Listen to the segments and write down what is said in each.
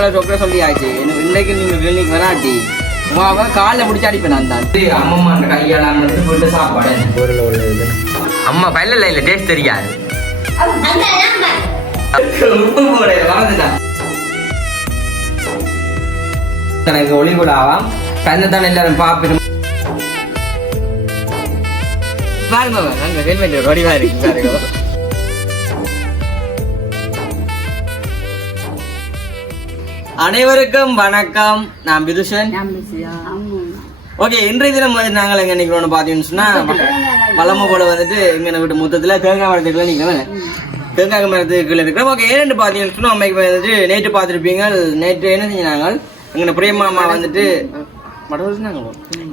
உங்களை டாக்டர் சொல்லியாச்சு இன்னைக்கு நீங்க கிளினிக் வராட்டி உமாவை காலில் பிடிச்சி அடிப்பேன் நான் தான் அம்மம்மா அந்த கையால் போயிட்டு சாப்பாடு அம்மா பல்ல இல்லை டேஸ்ட் தெரியாது எனக்கு ஒளிபுடாவாம் கண்ணத்தான் எல்லாரும் பாப்பிடும் பாருங்க அங்க ஹெல்மெட் வடிவா இருக்கு பாருங்க. அனைவருக்கும் வணக்கம். நான் விதுஷன். ஓகே, இன்றைய தினம் வந்து நாங்கள் எங்க நிக்கிறோம்னு பாத்தீங்கன்னு சொன்னா பழம போல வந்துட்டு எங்க வீட்டு மொத்தத்துல தேங்காய் மரத்துக்குள்ள நிக்கிறோம். தேங்காய் மரத்துக்குள்ள இருக்கிறோம். ஓகே, ஏன்னு பாத்தீங்கன்னு சொன்னா அம்மைக்கு வந்துட்டு நேற்று பார்த்துருப்பீங்க. நேற்று என்ன செஞ்சாங்க, எங்க பிரேமாமா வந்துட்டு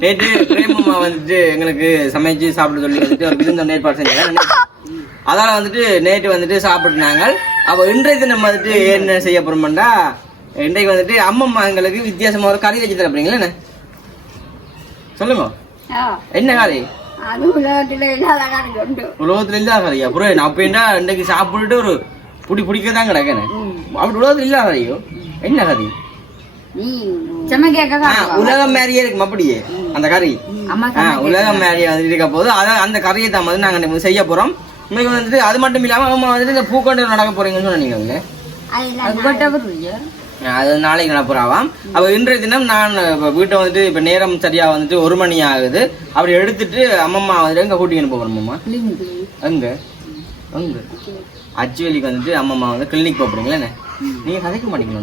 நேற்று பிரேமாமா வந்துட்டு எங்களுக்கு சமைச்சு சாப்பிட சொல்லி வந்துட்டு ஒரு விருந்தம் ஏற்பாடு செஞ்சாங்க. அதால வந்துட்டு நேற்று வந்துட்டு சாப்பிட்டுனாங்க. அப்போ இன்றைய தினம் வந்துட்டு என்ன செய்ய போறோம்டா, இன்றைக்கு வந்துட்டு அம்மம்மா எங்களுக்கு வித்தியாசமா ஒரு கறி வச்சு தரப்பீங்களா? என்ன சொல்லுங்க, என்ன கறி? உலகத்துல இல்லாத கறியா? அப்புறம் அப்ப என்ன இன்றைக்கு சாப்பிட்டுட்டு ஒரு பிடிக்கதான் கிடக்கேன். அப்படி உலகத்துல இல்லாத கறியோ? என்ன கறி? உலகம் மேரியே இருக்கும் அப்படியே அந்த கறி. உலகம் மேரியா வந்துட்டு இருக்க போது அதான் அந்த கறியை தான் வந்து நாங்க செய்ய போறோம். இன்னைக்கு வந்துட்டு அது மட்டும் இல்லாம அம்மா வந்துட்டு இந்த பூக்கொண்டு நடக்க போறீங்கன்னு சொன்னீங்க. அது நாளைக்கு நடப்புறாவாம். அப்ப இன்றைய தினம் நான் வீட்டை வந்துட்டு இப்ப நேரம் சரியா வந்துட்டு 1 மணி ஆகுது. அப்படி எடுத்துட்டு அம்மம்மா வந்துட்டு எங்க கூட்டின்னு போறோம். எங்க எங்க அச்சுவேலிக்கு வந்துட்டு அம்மம்மா வந்து கிளினிக் போறீங்களா? என்ன நீங்க கதைக்க மாட்டீங்களா?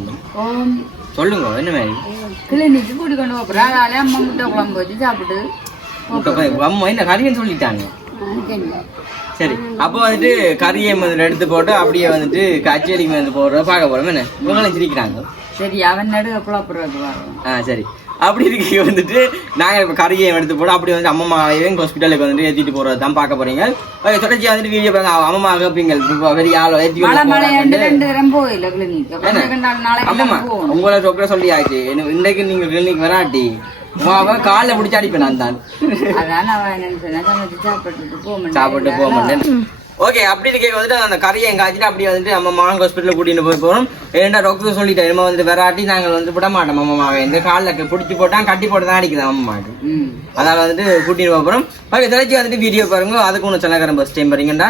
சொல்லுங்க, என்ன மாதிரி கிளினிக்கு கூட்டி கொண்டு போறா? அம்மா முட்டை குழம்பு வச்சு சாப்பிட்டு அம்மா என்ன கறின்னு சொல்லிட்டாங்க. சரி, அப்போ வந்துட்டு கறியை வந்துட்டு எடுத்து போட்டு அப்படியே வந்துட்டு கச்சேரிக்கு வந்து போடுற பார்க்க போறோம். என்ன இவங்களும் சிரிக்கிறாங்க. சரி, அவன் நடு குழப்பறது. சரி, அப்படி இருக்கு வந்துட்டு நாங்க இப்ப கறியை எடுத்து போட்டு அப்படி வந்து அம்மாவே ஹாஸ்பிட்டலுக்கு வந்துட்டு ஏத்திட்டு போறது தான் பார்க்க போறீங்க. தொடர்ச்சியா வந்துட்டு வீடியோ பாருங்க. அம்மா கேப்பீங்க பெரிய ஆளோ ஏத்தி அம்மா உங்களை டாக்டர் சொல்லியாச்சு இன்னைக்கு நீங்க கிளினிக் வராட்டி காலில் பிடிச்சி அடிப்பேன் நான் தான். சாப்பிட்டு போக மாட்டேன். ஓகே, அப்படி கேட்க வந்துட்டு அந்த கறியை காய்ச்சிட்டு அப்படியே வந்துட்டு அம்மா ஹாஸ்பிட்டலுக்கு கூட்டிட்டு போய் போறோம். ஏன்டா டாக்டர் சொல்லிட்டேன் நம்ம வந்து வராட்டி நாங்கள் வந்து விட மாட்டோம். அம்மாவை இந்த காலில் பிடிச்சி போட்டா கட்டி போட்டு தான் அடிக்குது அம்மாக்கு. அதனால வந்துட்டு கூட்டிட்டு போக போறோம். ஓகே, தொடர்ச்சி வந்துட்டு வீடியோ பாருங்க. அதுக்கு ஒன்று சொன்னாக்கிறேன். ஃபர்ஸ்ட் டைம் பாருங்கடா,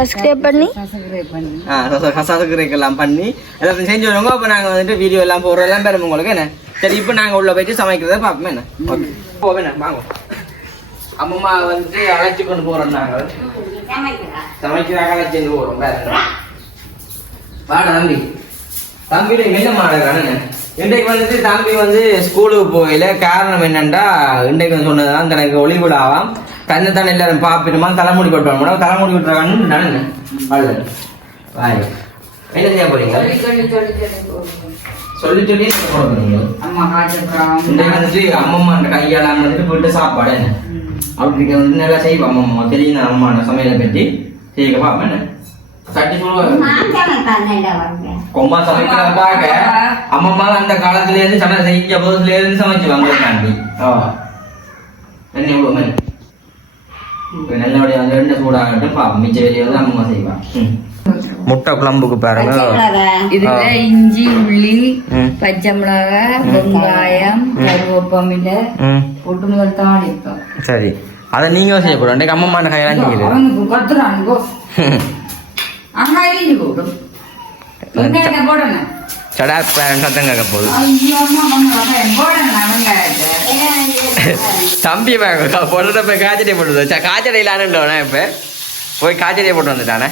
சப்ஸ்கிரைப் பண்ணி சப்ஸ்கிரைப் எல்லாம் பண்ணி எல்லாத்தையும் செஞ்சு வருவாங்க. அப்போ நாங்கள் வந்துட்டு வீடியோ எல்லாம் போடுறோம் எல்லாம் பெறும் உங்களுக்கு. என்ன சரி, இப்போ நாங்கள் உள்ள போயிட்டு சமைக்கிறத பார்ப்போம். என்ன ஓகே போவேண்ணே வாங்க. அம்மம்மா வந்துட்டு அழைச்சி கொண்டு போறோம். நாங்கள் சமைக்கிறாங்க, அழைச்சி போறோம். வாடா தம்பி. தம்பி என்ன மாடுறானே இன்றைக்கு வந்துட்டு தம்பி வந்து ஸ்கூலுக்கு போகல. காரணம் என்னண்டா, இன்றைக்கு வந்து சொன்னதுதான் தனக்கு ஒளிவிடாவாம். கண்ணத்தானே எல்லாரும் பாப்பிடுமா தலைமுடி கொட்டுவாங்க. தலைமுடி கொட்டுறாங்கன்னு நான் வாய் என்ன செய்ய போறீங்க? சொல்லி சொல்லி வந்துட்டு அம்மம்மா அந்த கையால வந்துட்டு போயிட்டு சாப்பாடு என்ன அப்படி வந்து நல்லா செய்வோம். அம்மம்மா தெரியும் அம்மா சமையலை பற்றி செய்ய பாப்பேன். சட்டி கொம்மா சமைக்கிறத பார்க்க அம்மம்மா அந்த காலத்துல இருந்து சண்டை செஞ்ச போதுல இருந்து சமைச்சுவாங்க. காண்டி என்ன இவ்வளவு நல்லபடியா வந்து ரெண்டு சூடாகட்டும் பாப்போம். மிச்ச வெளியே வந்து அம்மம்மா செய்வா. முட்டை குழம்புக்கு பாருங்க. இதுல இஞ்சி, உள்ளி, பச்சை மிளகாய், வெங்காயம், கருவேப்பமில்லை போட்டு முதல் தாளிப்போம். சரி, அதை நீங்க செய்யக்கூடாது. அன்றைக்கு அம்மம்மா கையெல்லாம் சத்தம் கேட்க போகுது. தம்பி பொண்ணு போய் காய்ச்சடியை போட்டு காய்ச்சடையிலான்னு இப்ப போய் காய்ச்சடியை போட்டு வந்துட்டானே.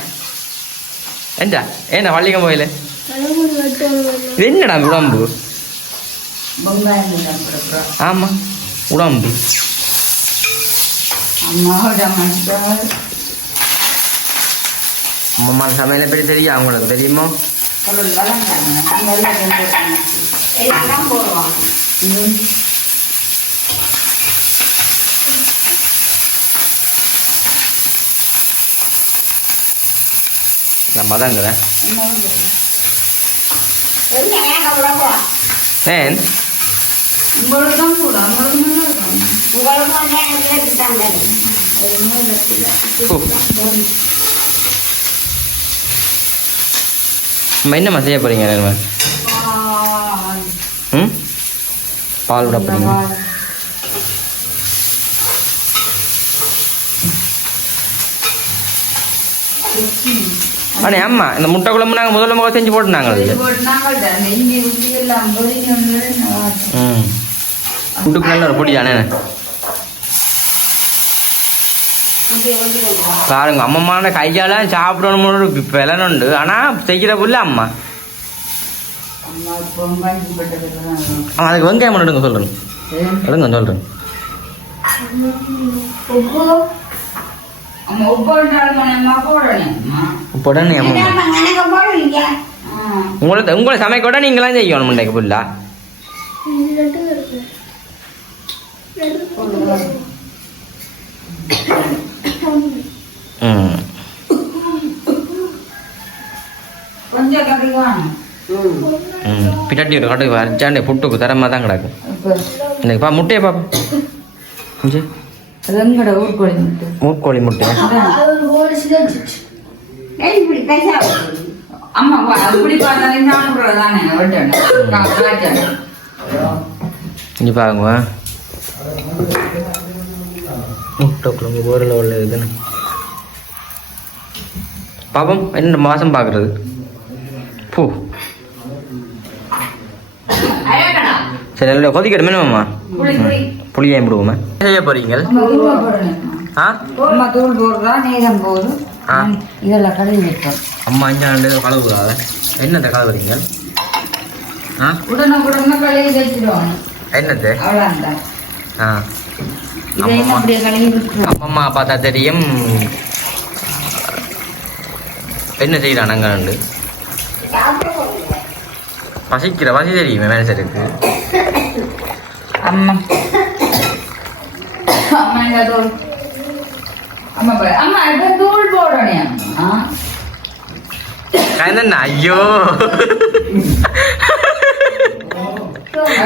ஏண்டா ஏன்னா வள்ளிக்கம் போயில என்னடா உடம்பு? ஆமா உடம்பு அம்மா சமையல எப்படி தெரியும் அவங்களுக்கு தெரியுமோ? நம்ம தாங்க ஏன் என்னம்மா செய்ய போறீங்க? பால் விட போறீங்க. அண்ணே அம்மா இந்த முட்டை குழம்பு நாங்கள் முதல்ல செஞ்சு போட்டுனாங்க முட்டுக்கு நல்ல ஒரு பொடியானே பாருங்க அம்மம்மான கையால சாப்பிடணும்னு விலனுண்டு ஆனா செய்கிற புள்ள அம்மா அதுக்கு வெங்காயம் எடுங்க சொல்றேன் எடுங்க சொல்றேன் உடனே உங்களை சமைக்க விட நீங்களாம் செய்யணும் முண்டைக்கு புல்லா பின்னாடி ஒரு கட்டுக்கு வரைச்சாண்டே புட்டுக்கு தரமா தான் கிடக்கும் இன்னைக்கு பா முட்டையை பாப்பா ஊர்கோழி முட்டை இங்கே பாருங்க முட்டை குழம்பு ஊரில் உள்ள இதுன்னு பாப்போம் என்ன மாதம் பார்க்குறது பூ சரி எல்லாம் கொதிக்கணும் வேணுமாம்மா புளியை விடுவோமா செய்ய போறீங்க அம்மா அஞ்சாண்டு கழுவுறாத என்னத்தை கழுவுறீங்க என்னது அம்மா பார்த்தா தெரியும் என்ன செய்யலாம் நாங்கள் பசிக்கிற பசி தெரியுமே மேனேஜருக்கு அம்மா அம்மா இந்த தூள் அம்மா அம்மா இந்த தூள் போடணே அம்மா என்ன ஐயோ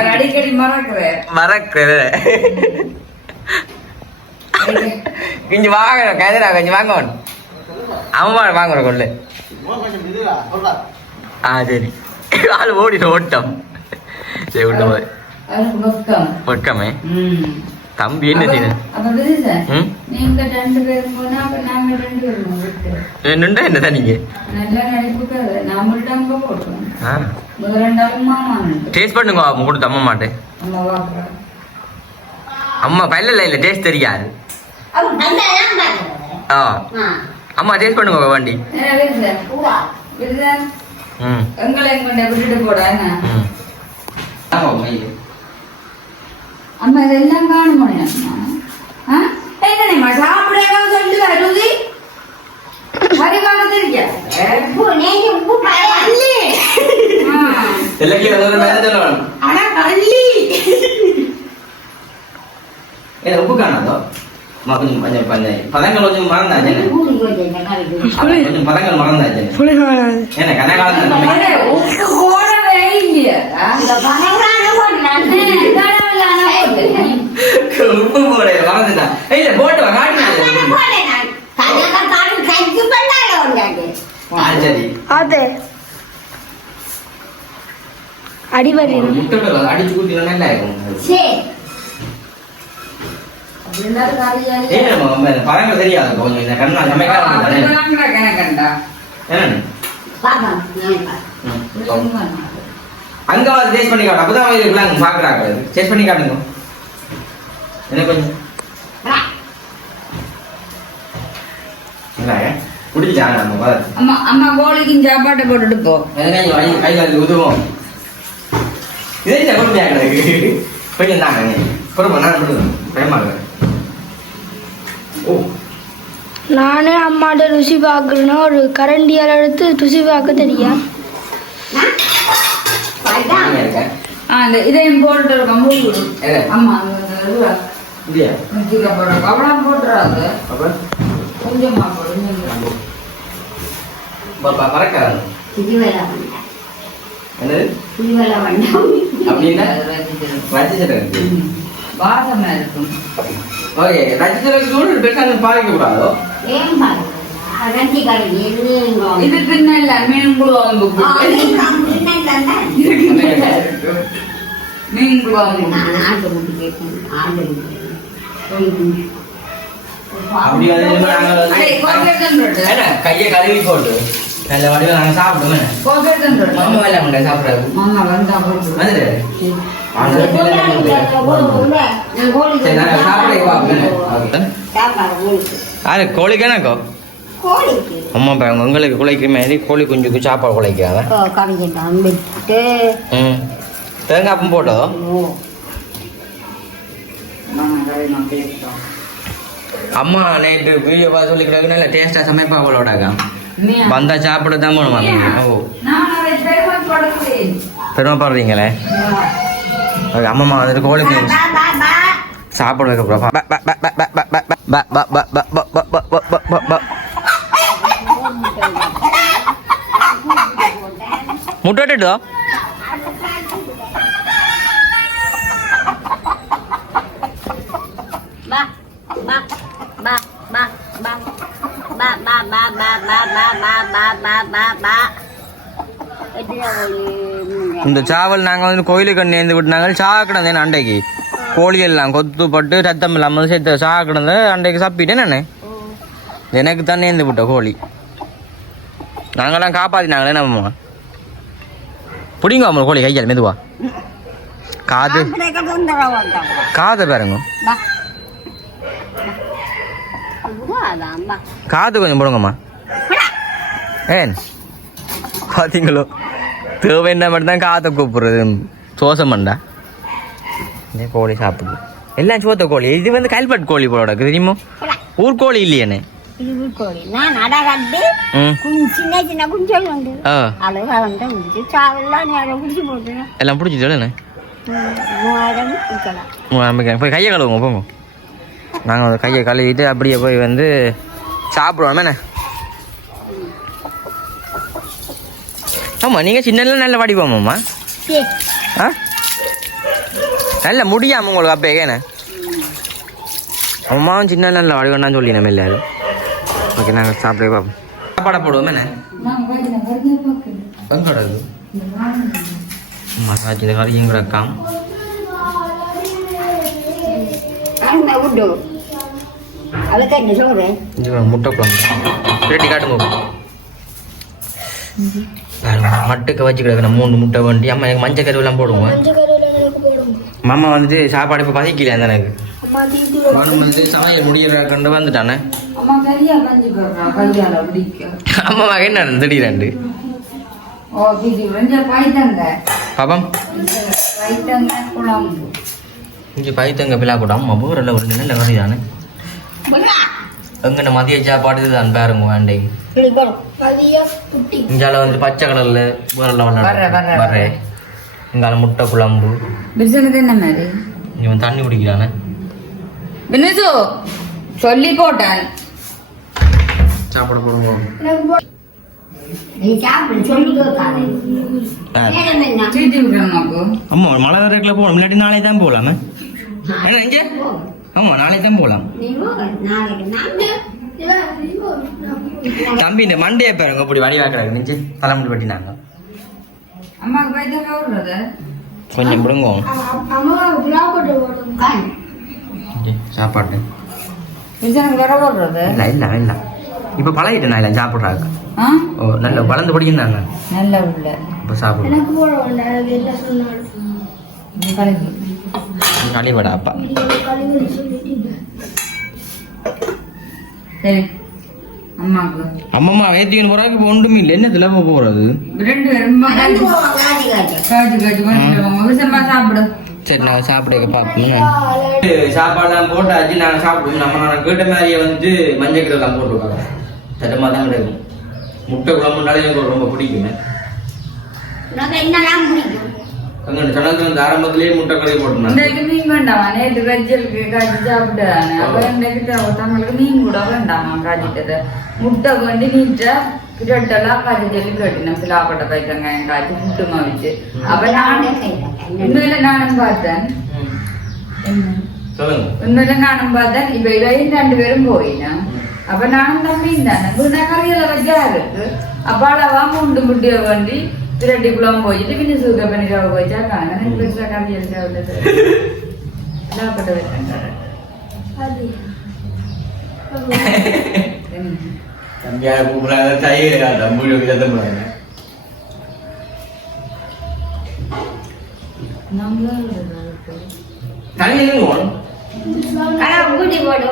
அடிக்கடி மறக்கிறேன் கொஞ்சம் வாங்க கைதரா கொஞ்சம் வாங்க அம்மா வாங்குற கொள்ளு சரி ஆள் ஓடிட்டு ஓட்டம் சரி விட்ட மாதிரி வெட்கமே தம்பி என்ன செய்யணும் என்னதான் நீங்க டேஸ்ட் பண்ணுங்க கொடுத்த அம்மா மாட்டேன் அம்மா பல்ல இல்ல டேஸ்ட் தெரியாது அம்மா டேஸ்ட் பண்ணுங்க வண்டி அம்மா இதெல்லாம் காணுமா என்னமா சாப்பிட சொல்லி வருது அதுக்காக தெரியா உப்பு காணாதோ கொஞ்சம் கொஞ்சம் பதங்கள் கொஞ்சம் மறந்தாச்சு கொஞ்சம் பதங்கள் மறந்தாச்சு என்ன கனகாலம் உப்பு போட மறந்துட்டா இல்ல போட்டு அடிச்சு கூட்டி நல்லா இருக்கும் பழங்கள் தெரியாது கொஞ்சம் இந்த கண்ணா அங்க டேஸ்ட் பண்ணி காட்டு அப்பதான் பாக்குறாங்க டேஸ்ட் பண்ணி காட்டுங்க என்ன கொஞ்சம் குடிச்சா அம்மா அம்மா கோழிக்கு சாப்பாட்டை போட்டுட்டு போ கைகால உதவும் இதே கொடுமையாக்கு கொஞ்சம் தாங்க பொறுப்பா நான் கொடுங்க பயமா இருக்கு நானே அம்மாட்ட ருசி பார்க்கணும்னா ஒரு கரண்டியால் எடுத்து ருசி பார்க்க தெரியா இதையும் போட்டு அம்மா கவனம் போட்டுறாது கொஞ்சமா பறக்காது அப்படின்னா வாசமா இருக்கும் ஓகே ரஜினிக்கு சூடு பெருசாக பாதிக்க கூடாதோ இதுக்கு இல்ல மீன் குழம்பு மீன் குழம்பு அப்படி வந்து நாங்கள் வந்து என்ன கையை கழுவி போட்டு நல்ல வடிவில் நாங்கள் சாப்பிடுவோம் மாமா வேலை உண்டா சாப்பிட்றாரு வந்துடு சரி நாங்கள் சாப்பிட யாரு கோழிக்கு எனக்கோ அம்மா உங்களுக்கு குழைக்கிற மாதிரி கோழி குஞ்சுக்கு சாப்பாடு குழைக்காத தேங்காய் அப்பம் போட்டோ அம்மா நைட்டு வீடியோ பார்த்து சொல்லிக்கிறாங்க நல்ல டேஸ்ட்டாக சமைப்பா அவளோடாக்கா வந்தா சாப்பிட தான் போகணுமா ஓ பெருமைப்படுறீங்களே அம்மா வந்துட்டு கோழி குஞ்சு சாப்பிடுறதுக்கு முட்டோ இந்த சாவல் நாங்கள் வந்து கோயிலுக்கு நேர்ந்து விட்டுனாங்க சாக்கிடந்தேன் அண்டைக்கு கோழி எல்லாம் கொத்து பட்டு சத்தம் இல்லாமல் சேர்த்து சாக்கிடந்த அண்டைக்கு சாப்பிட்டேன் நான் எனக்கு தான் நேர்ந்து விட்ட கோழி நாங்களாம் காப்பாத்தினாங்களே நம்ம பிடிங்க அவங்க கோழி கையால் மெதுவா காது காதை பாருங்க காது கொஞ்சம் போடுங்கம்மா ஏன் பார்த்தீங்களோ தேவைன்னா மட்டும்தான் காதை கூப்பிடுறது சோசமண்டா இதே கோழி சாப்பிடுது எல்லாம் சோத்த கோழி இது வந்து கல்பட் கோழி போல தெரியுமோ ஊர்கோழி இல்லையானே எல்லாம் பிடிச்சிட்டு போய் கையை கழுவுங்க போங்க நாங்கள் கையை கழுவிட்டு அப்படியே போய் வந்து சாப்பிடுவோம் என்ன ஆமாம் நீங்கள் சின்னல நல்ல வடிவாமாம்மா ஆ நல்ல முடியாம உங்களுக்கு அப்போ ஏன அம்மாவும் சின்ன நல்ல வடிவம் தான் சொல்லி நம்ம எல்லாரும் ஓகே நாங்கள் சாப்பிட பார்ப்போம் சாப்பாடை போடுவோம் என்ன பங்கோடது மசாஜ் இந்த கறியும் கிடக்காம் முட்டை குழம்பு ரெட்டி காட்டுங்க மட்டுக்கு வச்சு கிடக்கணும் 3 முட்டை வண்டி அம்மா எனக்கு மஞ்சள் கருவெல்லாம் போடுவோம் மாமா வந்துட்டு சாப்பாடு இப்போ பசிக்கல அந்த எனக்கு வந்து சமையல் முடிகிற கொண்டு வந்துட்டானே அம்மா என்ன திடீரெண்டு பாப்பம் இங்கே பைத்தங்க பிள்ளை கூட அம்மா போகிற ஒரு நல்ல வரைதானே எங்கன மதிய சாப்பாடு தான் பாருங்க வேண்டைக்கு இங்கால வந்து பச்சை கலர்ல வர்றேன் இங்கால முட்டை குழம்பு இவன் தண்ணி குடிக்கிறானே சொல்லி போட்டேன் சாப்பாடு போடுவோம் அம்மா மழை வரைக்குள்ள போகணும் இல்லாட்டி நாளை தான் போகலாமே என்ன இங்கே ஆமா நாளை தான் போகலாம் தம்பி இந்த மண்டையை பாருங்க இப்படி வடி வாக்குறாங்க நெஞ்சு தலைமுடி பட்டினாங்க கொஞ்சம் விடுங்க சாப்பாடு இல்ல இல்ல இல்ல இப்ப பழகிட்டேன் நான் இல்லை சாப்பிட்றாங்க ஓ நல்ல வளர்ந்து படிக்கிறாங்க நல்ல உள்ள இப்போ சாப்பிடுவோம் அழிவடா அப்பா சரி அம்மாக்கு அம்மம்மா வேத்தியன் போறாக்கு இப்போ ஒன்றுமே இல்லை என்ன திலப்ப போறது 2 பேரும் சாப்பிடு சரி நாங்கள் சாப்பிட பார்ப்போம் சாப்பாடுலாம் போட்டாச்சு நாங்கள் சாப்பிடுவோம் நம்ம கேட்ட மாதிரியே வந்து மஞ்சள் கிரெல்லாம் போட்டுருக்காங்க சட்டமாக தான் கிடைக்கும் முட்டை குழம்புனாலே எனக்கு ரொம்ப பிடிக்குமே கணக்கு வந்து ஆரம்பத்திலேயே முட்டை கறி போட்டுருந்தாங்க மீன் வேண்டாமா நேற்று வெஜ்ஜலுக்கு காய்ச்சி சாப்பிட்டானே அப்ப தமிழுக்கு மீன் கூட வேண்டாமா காய்ச்சிட்டது முட்டை வேண்டி நீட்டா கிட்டலாம் காய்ச்சி சொல்லி கேட்டினேன் சிலாப்பட்ட பைத்தங்காயம் காய்ச்சி முட்டுமா வச்சு அப்ப உண்மையில நானும் பார்த்தேன் உண்மையில நானும் பார்த்தேன் இப்ப இவையும் 2 பேரும் போயினேன் அப்ப நானும் தம்பியும் தானே கறியில வச்சா இருக்கு அப்ப அளவா 3 முட்டைய வேண்டி பிரட்டி குழம்பு போயிட்டு பின்ன சூக்க பண்ணிக்காக போயிச்சா காங்க பெருசா காப்பி எடுக்க விட்டது லாப்பட்ட வைக்கிறாங்க தம்பியா கூப்பிடாத தையல தம்பி விதத்தை போறாங்க தண்ணி போடும் கூட்டி போடு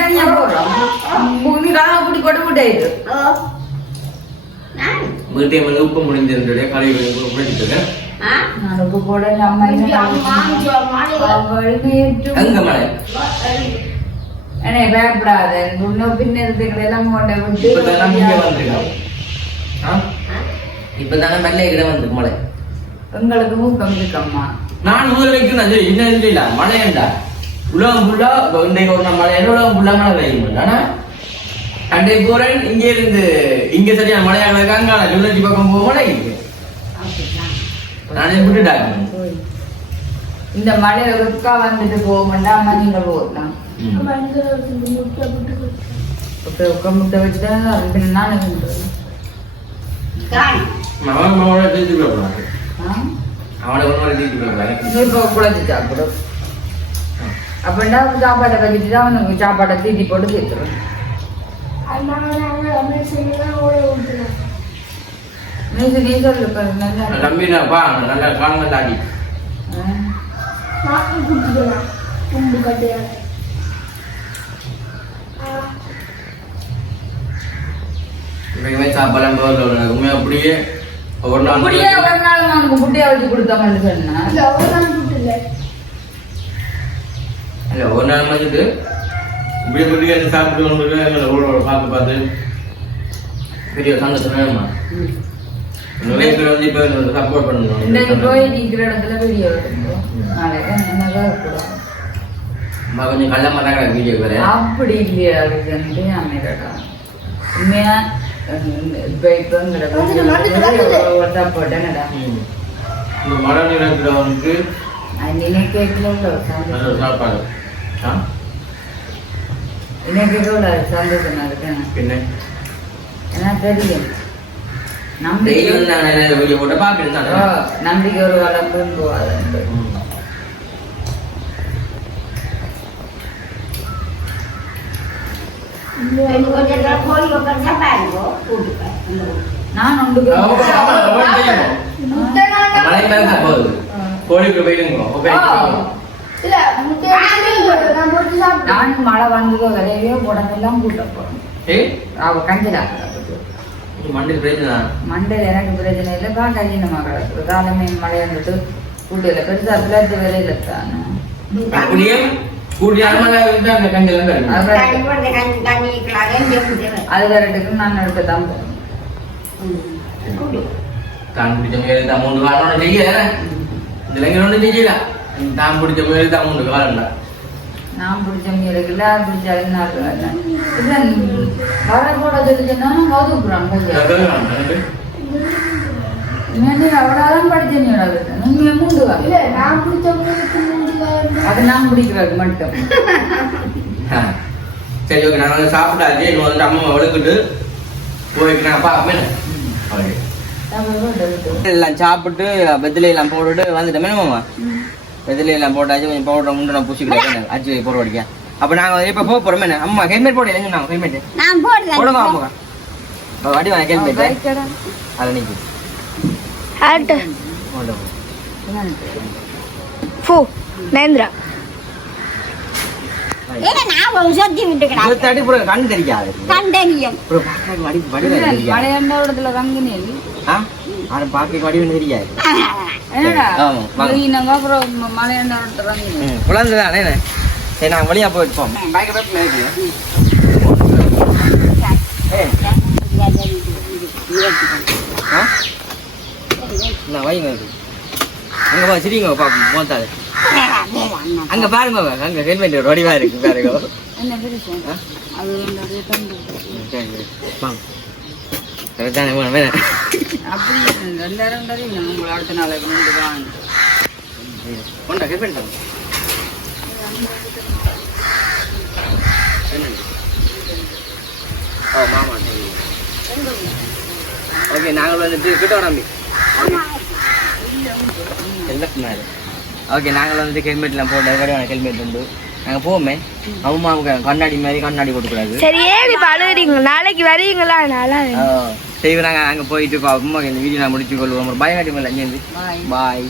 தனியா போடுறோம் கூட்டி போட்டு விட்டாயிரு வீட்டை வந்து உப்பு முடிஞ்சிருந்தோடைய கலையை முடிஞ்சிட்டு நான் உப்பு போட அம்மா அங்க மழை என்ன பயப்படாத இன்னும் பின்ன எல்லாம் கொண்டு விட்டு இப்பதானே மெல்ல கிட வந்து மழை எங்களுக்கு ஊக்கம் இருக்கம்மா நான் முதல் வைக்கணும் அது என்ன இல்ல மழையண்டா உலகம் ஃபுல்லா இன்றைக்கு ஒரு மழை உலகம் ஃபுல்லா மழை பெய்யும் ஆனா அண்டை போறேன் இங்க இருந்து இங்க சரியான மழையாக இருக்காங்க ஜுவலஜி பக்கம் போக மழை நானே விட்டுட்டாங்க இந்த மழை ஒருக்கா வந்துட்டு போக மாட்டா அம்மா நீங்க போகலாம் முட்டை வச்சுதான் நானும் அவனோட தீர்த்து போயிடலாம் அவனை ஒன்னோட தீர்த்து போயிடலாம் குழந்தை சாப்பிடும் அப்படின்னா சாப்பாட்டை வச்சுட்டு தான் அவனுக்கு சாப்பாட்டை தீட்டி போட்டு சேர்த்துருவேன் நீ சொல்லு நம்பினாப்பா நல்லா காலங்க தாடி சாப்பாடு உண்மையா அப்படியே ஒரு நாள் அவனுக்கு புட்டியா வச்சு கொடுத்தாங்கன்னு சொன்னா இல்ல ஒரு நாள் மதிட்டு இப்படியே குட்டிக்கு சாப்பிட்டு பார்த்து பார்த்து பெரிய சந்தோஷம் வேணுமா வந்து இப்ப சப்போர்ட் பண்ணணும் போய் நிக்கிற இடத்துல வீடியோ எடுக்கணும் நாளைக்கு என்னதான் இருக்கக்கூடாது அம்மா கொஞ்சம் கள்ள மாட்டாங்க வீடியோ வேற அப்படி இல்லையா அதுக்கு அம்மையா உண்மையா மழை நிலக்கிறவனுக்கு சாப்பாடு சந்தோஷம் இருக்கு ஏன்னா தெரியும் நம்பிக்கை ஒரு வளர்ப்புன்னு போவாது நான் நானும் மழை வந்ததோ விலையோ உடம்பெல்லாம் கூட்ட போறேன் அவ கஞ்சலா மண்டல எனக்கு பிரச்சனை இல்லை கஞ்சினமா கிடக்குது காலமே மழை வந்துட்டு கூட்டையில பெருசா பிள்ளைத்து விலையில அது வேறட்டுக்கு நான் எடுக்க தான் தான் பிடிச்ச முயல் அமௌண்ட் காரணம் செய்யல இதுல ஒன்றும் செய்யல தான் பிடிச்ச முயல் அமௌண்ட் காரணம் நான் பிடிச்ச முயலுக்கு இல்லை பிடிச்சாலும் நான் வர கூட தெரிஞ்சுன்னா கௌதுக்குறான் அவ்வளோதான் படிச்சேன் நீங்க மூண்டுவா நான் பிடிச்ச அது நான் பிடிக்கிறது மட்டும் சரி ஓகே நான் வந்து சாப்பிட்டாச்சு இன்னும் வந்துட்டு அம்மா வளர்க்கிட்டு போயிட்டு நான் பார்ப்பேன் எல்லாம் சாப்பிட்டு வெத்தில எல்லாம் போட்டுட்டு வந்துட்டோமே மாமா வெத்தில எல்லாம் போட்டாச்சு கொஞ்சம் பவுடர் முண்டு நான் பூசிக்கிட்டேன் அச்சு போட அடிக்க அப்போ நாங்கள் இப்போ போக போகிறோமே அம்மா ஹெல்மெட் போட இல்லைங்க நான் ஹெல்மெட் போடுங்க அம்மா அடி வாங்க ஹெல்மெட் அதை நிற்கி நேந்திரா கண் தெரியாது மலையாண்டத்துல தங்கினேன் பாக்க வடிவம் தெரியாது அப்புறம் மலையாண்டத்துல தங்கினேன் குழந்தைதானே சரி நாங்கள் வழியா போயிட்டுப்போம் வைங்க அங்க பா சரிங்க பாப்போம் மோத்தாது அங்க பாருங்க அங்க ஹெல்மெட் வடிவா இருக்கு பாருங்க என்ன பெருசு அது அப்படி எல்லாரும் உங்களை அடுத்த நாளைக்கு கொண்டா ஹெல்மெட் மாமா ஓகே நாங்கள் வந்துட்டு கிட்ட நம்பி ஓகே நாங்கள் வந்துட்டு ஹெல்மெட்லாம் போட்டு வடிவான ஹெல்மெட் உண்டு நாங்கள் போவோமே அம்மாவுக்கு கண்ணாடி மாதிரி கண்ணாடி போட்டுக்கூடாது சரி ஏன் இப்ப அழுகுறீங்க நாளைக்கு வருவீங்களா நாளா சரி நாங்கள் அங்கே போயிட்டு அம்மா இந்த வீடியோ நான் முடிச்சு கொள்வோம் ஒரு பாய் காட்டி மேலே அங்கேருந்து பாய்